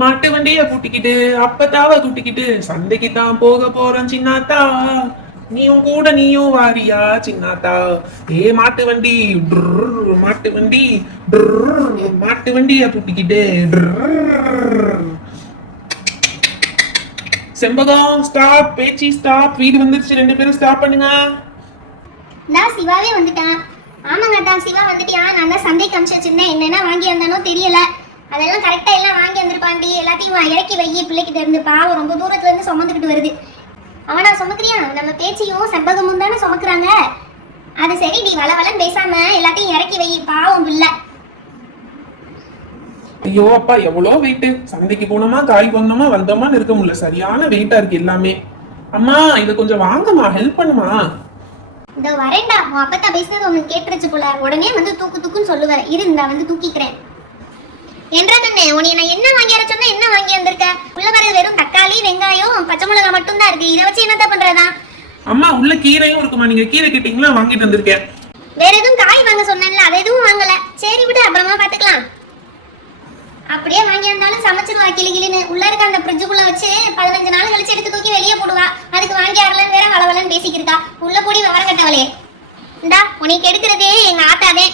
மாட்டு வண்டிய கூட்டிக்கிட்டு அப்பத்தாவ கூட்டிக்கிட்டு சந்தைக்கு தான் போக போறோம் சின்னாத்தா. நீயும் கூட நீயும் வாரியா சின்னாத்தா. ஏ மாட்டு வண்டி டுர்ர், மாட்டு வண்டி டுர்ர், மாட்டு வண்டிய கூட்டிக்கிட்டு டுர்ர். செம்பகம் ஸ்டாப், பேச்சி ஸ்டாப், வீடு வந்துருச்சு, ரெண்டு பேரும் ஸ்டாப் பண்ணுங்க. நான் சிவாவே வந்துட்டான். ஆமாங்கட்டா, சிவா வந்துட்டியா? நான் தான் சந்தைக்கு அனுப்பிச்சு வச்சிருந்தேன். என்னென்ன வாங்கி வந்தானோ தெரியல. அதெல்லாம் கரெக்டா எல்லாம் வாங்கி வந்திருப்பாண்டி. எல்லாத்தையும் இறக்கி வை பிள்ளைகிட்ட இருந்து. பாவம் ரொம்ப தூரத்துல இருந்து சுமந்துக்கிட்டு வருது. அவனா சுமக்கிறியா? நம்ம பேச்சியும் செம்பகமும் தானே சுமக்குறாங்க. அது சரி, நீ வளவலன்னு பேசாம எல்லாத்தையும் இறக்கி வை. பாவம் பிள்ளை. ஐயோ அப்பா, எவ்வளோ வெயிட். சந்தைக்கு போனோமா காய் வாங்கினோமா வந்தோமான்னு இருக்க முடியல. சரியான வெயிட்டா இருக்கு எல்லாமே. அம்மா இதை கொஞ்சம் வாங்கம்மா, ஹெல்ப் பண்ணுமா. இந்த வரேன்டா, உன் அப்பத்தா பேசினது உனக்கு கேட்டுருச்சு போல. உடனே வந்து தூக்கு தூக்குன்னு சொல்லுவேன். இரு, இந்த வந்து தூக்கிக்கிறேன். என்றா கண்ணே, உன்னை நான் என்ன வாங்கி வர சொன்னா என்ன வாங்கி வந்திருக்க? உள்ள வரது வெறும் தக்காளி வெங்காயம் பச்சை மிளகாய் மட்டும் தான் இருக்கு. இதை வச்சு என்னதான் பண்றதா? அம்மா உள்ள கீரையும் இருக்குமா, நீங்க கீரை கேட்டீங்களா வாங்கிட்டு வந்திருக்கேன். வேற எதுவும் காய் வாங்க சொன்னேன்ல, அதை எதுவும் வாங்கல. சரி விடு, அப்புறமா பாத்துக்கலாம். அப்படியே வாங்கி வந்தாலும் சமைச்சிருவா கிளி கிளின்னு. உள்ள இருக்க அந்த ஃப்ரிட்ஜுக்குள்ள வச்சு 15 நாள் கழிச்சு எடுத்து தூக்கி வெளியே போடுவா. அதுக்கு வாங்கி ஆகலன்னு வேற வளவலன்னு பேசிக்கிருக்கா. உள்ள கூடி விவரம் கட்டவளே. இந்தா உனக்கு எடுக்கிறதே எங்க ஆத்தாதே.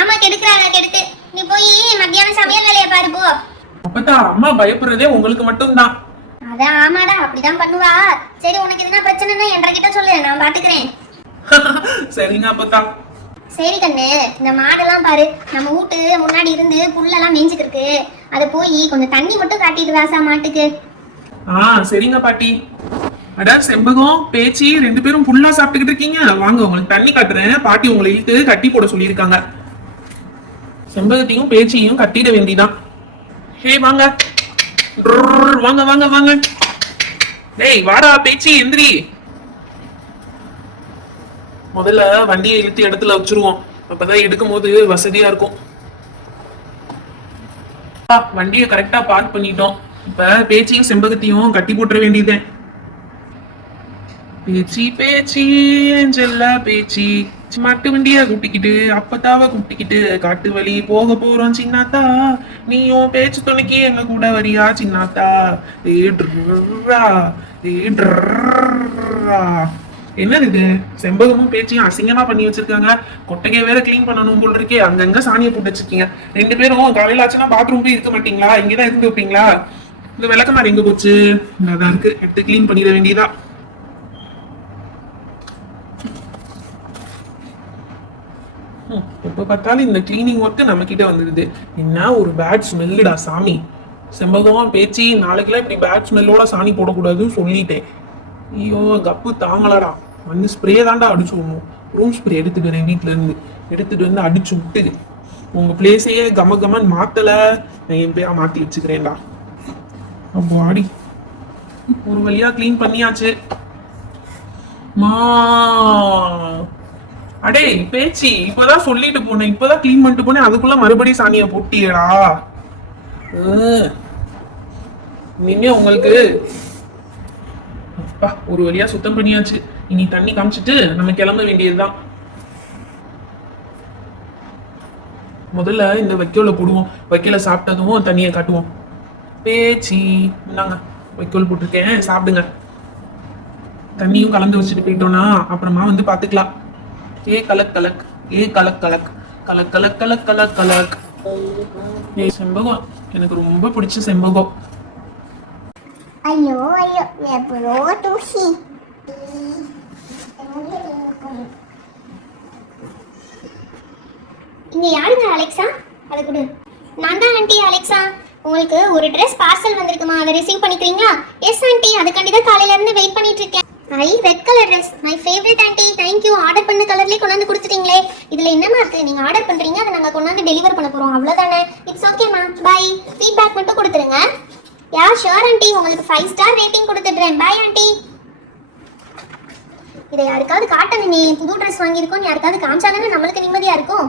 ஆமா கெடுக்கிறாங்க கெடுத்து. நீ போய் மத்தியானம் சமையல் வேலையை பாரு போ. அப்பதா அம்மா பயப்படுறதே உங்களுக்கு மட்டும் தான். அதான் ஆமாடா, அப்படிதான் பண்ணுவா. சரி, உனக்கு எதுனா பிரச்சனைன்னா என்ற கிட்ட சொல்லு, நான் பாத்துக்கிறேன். சரிங்க அப்பதா. சரி கண்ணு, இந்த மாடெல்லாம் பாரு, நம்ம வீட்டு முன்னாடி இருந்து புல்லெல்லாம் மேய்ஞ்சிட்டு இருக்கு. அதை போய் கொஞ்சம் தண்ணி மட்டும் காட்டிட்டு வாசா மாட்டுக்கு. சரிங்க பாட்டி. அடா செம்பகம் பேச்சி ரெண்டு பேரும் புல்லா சாப்பிட்டுக்கிட்டு இருக்கீங்க. வாங்க உங்களுக்கு தண்ணி காட்டுறேன். பாட்டி உங்களை இழுத்து கட்டி போட சொல்லியிருக்காங்க. செம்பகத்தையும் பேச்சியும் கட்டிட வேண்டிதான். ஹே வாங்க வாங்க வாங்க வாங்க. டேய் வாடா பேச்சி, எந்திரி. முதல்ல வண்டியை இழுத்து இடத்துல வச்சிருவோம். அப்பதான் எடுக்கும் போது வசதியா இருக்கும். வண்டியை கரெக்டா பார்க் பண்ணிட்டோம். இப்ப பேச்சியும் செம்பகத்தையும் கட்டி போட்டுற வேண்டியதேன். பேச்சி பேச்சி ஏஞ்சல்ல பேச்சி மாட்டு வண்டிய கூட்டிக்கிட்டு அப்பத்தாவ கூட்டிக்கிட்டு காட்டு வழி போக போறோம் சின்னாத்தா. நீயும் பேச்சு துணைக்கு எங்க கூட வரியா சின்னாத்தா. என்னது இது? செம்பகமும் பேச்சையும் அசிங்கமா பண்ணி வச்சிருக்காங்க. கொட்டையை வேற கிளீன் பண்ணணும் போல் இருக்கே. அங்கங்க சாணியை போட்டு வச்சிருக்கீங்க. ரெண்டு பேரும் காலையில ஆச்சுன்னா பாத்ரூம் போய் இருக்க மாட்டீங்களா? இங்கதான் இருந்து வைப்பீங்களா? இந்த விளக்கமாரி எங்க போச்சு? இங்கதான் இருக்கு, எடுத்து கிளீன் பண்ணிட வேண்டியதா. எப்ப பார்த்தாலும் இந்த கிளீனிங் ஒர்க் நம்ம கிட்ட வந்துடுது. என்ன ஒரு பேட் ஸ்மெல்லுடா சாமி. செம்பகமா பேச்சு நாளைக்கெல்லாம் இப்படி பேட் ஸ்மெல்லோட சாணி போடக்கூடாதுன்னு சொல்லிட்டேன். ஐயோ கப்பு தாங்கலடா. வந்து ஸ்ப்ரே தாண்டா அடிச்சு விடணும். ரூம் ஸ்ப்ரே எடுத்துட்டு வரேன் வீட்டுல இருந்து. எடுத்துட்டு வந்து அடிச்சு விட்டு உங்க பிளேஸையே கம கமன் மாத்தல, நான் என் பேரா மாத்தி வச்சுக்கிறேன்டா. பாடி ஒரு வழியா கிளீன் பண்ணியாச்சு. மா அடே பேச்சி, இப்பதான் சொல்லிட்டு போனேன், இப்பதான் கிளீன் பண்ணிட்டு போனேன், அதுக்குள்ள மறுபடியும் சாணிய போட்டியடா. இனிமே உங்களுக்கு ஒரு வழியா சுத்தம் பண்ணியாச்சு. இனி தண்ணி காமிச்சிட்டு நம்ம கிளம்ப வேண்டியதுதான். முதல்ல இந்த வைக்கோல போடுவோம். வைக்கோல சாப்பிட்டதும் தண்ணியை காட்டுவோம். பேச்சி இந்தாங்க வைக்கோல் போட்டிருக்கேன், சாப்பிடுங்க. தண்ணியும் கலந்து வச்சுட்டு போயிட்டோம்னா அப்புறமா வந்து பாத்துக்கலாம். ஏ கலக் கலக், ஏ கலக் கலக், கலக் கலக் கலக் கலக் கலக். ஏ செம்பகம், எனக்கு ரொம்ப பிடிச்ச செம்பகம். ஐயோ ஐயோ, எவ்வளோ தூசி. இங்க யாருங்க அலெக்சா? அதை கொடு. நான் தான் ஆண்டி அலெக்சா. உங்களுக்கு ஒரு ட்ரெஸ் பார்சல் வந்திருக்குமா, அதை ரிசீவ் பண்ணிக்கிறீங்களா? எஸ் ஆண்டி, அதுக்காண்டி தான் காலையில இருந்து வெயிட் பண்ணிட்டு இருக்கேன். I read colour dress, my favourite aunty. Thank you. Order பண்ண கலர்லயே கொண்டாந்து கொடுத்துட்டீங்களே. இதுல என்னமா இருக்கு? நீங்க ஆர்டர் பண்றீங்க, அதை நாங்க கொண்டாந்து டெலிவர் பண்ண போறோம், அவ்வளவுதானே. It's okay ma'am, bye. Feedback மட்டும் கொடுத்துருங்க. யா ஷூர் ஆண்டி, உங்களுக்கு 5 ஸ்டார் ரேட்டிங் கொடுத்துடுறேன். Bye aunty. இதை யாருக்காவது காட்டணும். நீ புது ட்ரெஸ் வாங்கியிருக்கோம், யாருக்காவது காமிச்சாதானே நம்மளுக்கு நிம்மதியா இருக்கும்.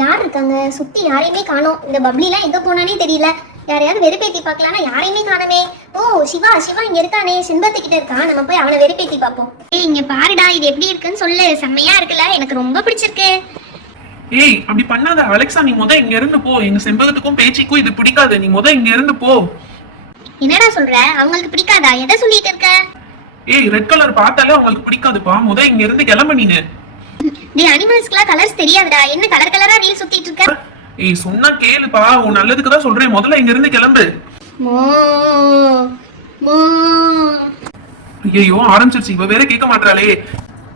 யார் இருக்காங்க? சுத்தி யாரையுமே காணோம். இந்த பப்ளிலாம் எங்க போனானே தெரியல. யாரையாவது வெறுப்பேத்தி பார்க்கலாம்னா யாரையுமே காணமே. ஓ சிவா, சிவா இங்க இருக்கானே, செண்பத்துக்கிட்ட இருக்கான். நம்ம போய் அவனை வெறுப்பேத்தி பார்ப்போம். ஏய் இங்க பாருடா, இது எப்படி இருக்குன்னு சொல்லு. செம்மையா இருக்குல்ல, எனக்கு ரொம்ப பிடிச்சிருக்கு. ஏய் அப்படி பண்ணாத அலெக்சா, நீ முத இங்க இருந்து போ. எங்க செண்பகத்துக்கும் பேச்சிக்கும் இது பிடிக்காது. நீ முத இங்க இருந்து போ. என்னடா சொல்ற? அவங்களுக்கு பிடிக்காதா? எதை சொல்லிட்டு இருக்க? ஏய் ரெட் கலர் பார்த்தாலே அவங்களுக்கு பிடிக்காதுப்பா. முத இங்க இருந்து கிளம்ப நீனு. டேய் அனிமல்ஸ்க்குலாம் கலர்ஸ் தெரியாதுடா. என்ன கலர் கலரா ரீல் சுத்திட்டு இருக்க? ஏய் சொன்னா கேளுப்பா, உன் நல்லதுக்கு தான் சொல்றேன். முதல்ல இங்க இருந்து கிளம்பு. மோ மோ ஐயோ ஆரம்பிச்சிருச்சு, இவ வேற கேட்க மாட்டாளே.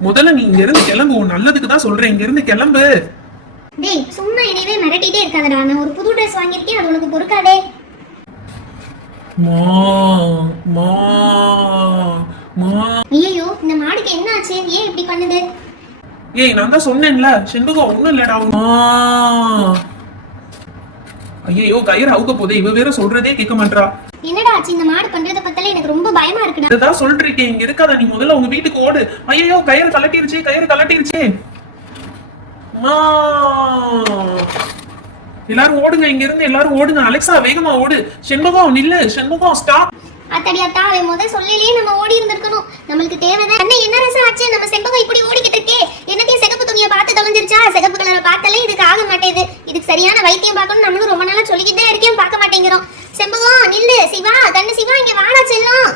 முதல்ல நீ இங்க இருந்து கிளம்பு, உன் நல்லதுக்கு தான் சொல்றேன். இங்க இருந்து கிளம்பு. டேய் சும்மா என்னவே மிரட்டிட்டே இருக்காதடா. நான் ஒரு புது ட்ரெஸ் வாங்கியிருக்கேன், அது உனக்கு பொறுக்காதே. மா மா மா. ஐயோ இந்த மாடுக்கு என்ன ஆச்சு? ஏன் இப்படி பண்ணுது? ஏய் நான் தான் சொன்னேன்ல செண்பகம் ஒண்ணும் இல்லடா. ஐயோ கயிறு அவுக்க போதே, இவ வேற சொல்றதே கேட்க மாட்டா. என்னடா ஆச்சு? இந்த மாடு பண்றத பார்த்தாலே எனக்கு ரொம்ப பயமா இருக்குடா. இதான் சொல்றீங்க, இங்க இருக்காத. நீ முதல்ல உங்க வீட்டுக்கு ஓடு. ஐயோ கயிறு கலட்டிருச்சே, கயிறு கலட்டிருச்சே. மா எல்லாரும் ஓடுங்க, இங்க இருந்து எல்லாரும் ஓடுங்க. அலெக்சா வேகமா ஓடு. செண்பகம் நில்லு. செண்பகம் ஸ்டாப். அத்தடி அத்தா, அவன் முதல் சொல்லலையே நம்ம ஓடி இருந்திருக்கணும். நம்மளுக்கு தேவைதான். அண்ணே என்ன ரசம் ஆச்சு? நம்ம செண்பகம் இப்படி ஓடிக்கிட்டு இருக்கே. என்னத்தையும் சிகப்பு துணியை பார்த்து தொலைஞ்சிருச்சா? சிகப்பு கலரை பார்த்தாலே இதுக்கு ஆக மாட்டேது. இதுக்கு சரியான வைத்தியம் பார்க்கணும். நம்மளும் ரொம்ப நாளா சொல்லிக்கிட்டே இருக்கேன், பார்க்க மாட்டேங்கிறோம். செண்பகம் நில்லு. சிவா கண்ணு சிவா இங்க வாடா செல்லம்.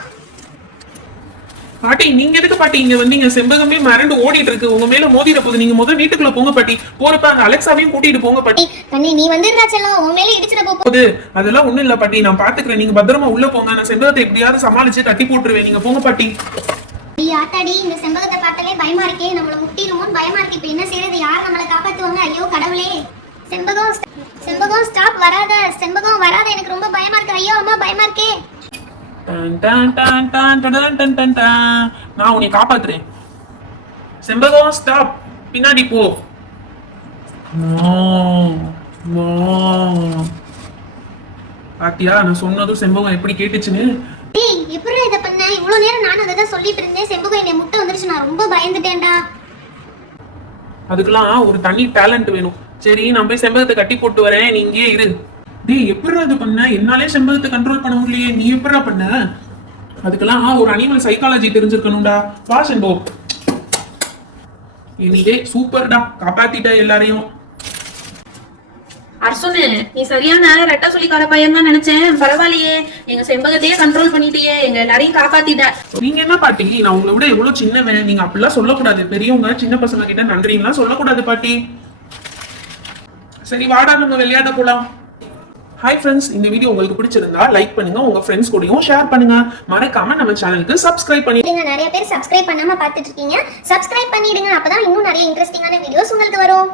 பாட்டி நீங்க எதுக்கு பாட்டி இங்க வந்தீங்க? செண்பகமே மறந்து ஓடிட்டு இருக்கு, உங்க மேல மோதிர போகுது. நீங்க முதல்ல வீட்டுக்குள்ள போங்க பாட்டி. போறப்ப அந்த அலெக்சாவையும் கூட்டிட்டு போங்க பாட்டி. கண்ணே நீ வந்துடுறா செல்லம், உன் மேல இடிச்சிட போகுது. அதெல்லாம் ஒண்ணும் இல்ல பாட்டி, நான் பாத்துக்கிறேன். நீங்க பத்திரமா உள்ள போங்க. நான் செண்பகத்தை எப்படியாவது சமாளிச்சு கட்டி போட்டுருவேன். நீங்க போங்க பாட்டி. ஆத்தாடி இந்த செண்பகத்தை பார்த்தாலே பயமா இருக்கே. நம்மள முட்டிடுமோன்னு பயமா இருக்கு. இப்ப என்ன செய்யறது? யார் நம்மளை காப்பாத்துவாங்க? ஐயோ கடவுளே. செண்பகம் செண்பகம் ஸ்டாப், வராத. செண்பகம் வராத, எனக்கு ரொம்ப பயமா இருக்கு. ஐயோ அம்மா பயமா இருக்கே. நான் உன்னை காப்பாத்துறேன். செண்பகம் ஸ்டாப், பின்னாடி போ. பாத்தியா நான் சொன்னதும் செண்பகம் எப்படி கேட்டுச்சுன்னு? டேய் எப்படிடா இத பண்ண? இவ்வளவு நேரம் நானும் அதை தான் சொல்லிட்டு இருந்தேன். செண்பகம் என்னை முட்டை வந்துருச்சு. நான் ரொம்ப பயந்துட்டேன்டா. அதுக்கெல்லாம் ஒரு தனி டேலண்ட் வேணும். சரி நான் போய் செண்பகத்தை கட்டி போட்டு வரேன், நீ இங்கேயே இரு. டேய் எப்படிடா இது பண்ண? என்னாலே செண்பகத்தை கண்ட்ரோல் பண்ண முடியலையே, நீ எப்படிடா பண்ண? அதுக்கெல்லாம் ஒரு அனிமல் சைக்காலஜி தெரிஞ்சிருக்கணும்டா. வா செண்போ. இனிதே சூப்பர்டா, காப்பாத்திட்ட எல்லாரையும். அர்சுனு நீ சரியான ரெட்டா சொல்லிக்கார பையன் தான் நினைச்சேன். பரவாயில்லையே, எங்க செண்பகத்தையே கண்ட்ரோல் பண்ணிட்டியே, எங்க எல்லாரையும் காப்பாத்திட்ட. நீங்க என்ன பாட்டி, நான் உங்களை விட எவ்வளவு சின்னவன். நீங்க அப்படிலாம் சொல்லக்கூடாது. பெரியவங்க சின்ன பசங்க கிட்ட நன்றிலாம் சொல்லக்கூடாது பாட்டி. சரி வாடா நம்ம விளையாட போலாம். ஹாய் ஃப்ரெண்ட்ஸ், இந்த வீடியோ உங்களுக்கு பிடிச்சிருந்தா லைக் பண்ணுங்க, உங்க ஃப்ரெண்ட்ஸ் கூடயும் ஷேர் பண்ணுங்க. மறக்காம நம்ம சேனலுக்கு சப்ஸ்கிரைப் பண்ணிடுங்க. நிறைய பேர் சப்ஸ்கிரைப் பண்ணாம பார்த்துட்டு இருக்கீங்க. சப்ஸ்கிரைப் பண்ணிடுங்க, அப்பதான் இன்னும் நிறைய இன்ட்ரெஸ்டிங்கான வீடியோஸ் உங்களுக்கு வரும்.